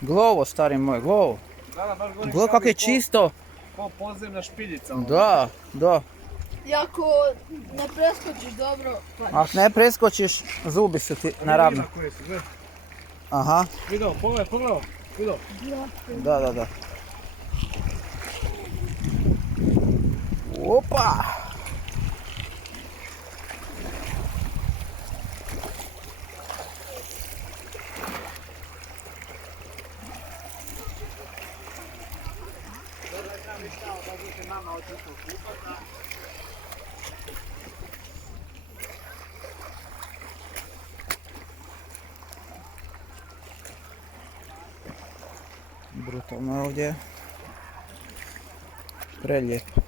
Glovo, stari moj, glovo. Da, baš gore Glovo kako je čisto. ko podzemna špiljica. ono. Da, da. I ako ne preskočiš dobro, padneš. Ako ne preskočiš, zubi su ti na ravno. Riba koje su, gledaj. Aha, Vidio, pogledaj, vidio. da, da, da. Opa! Brutalno je ovdje. Prelijepo.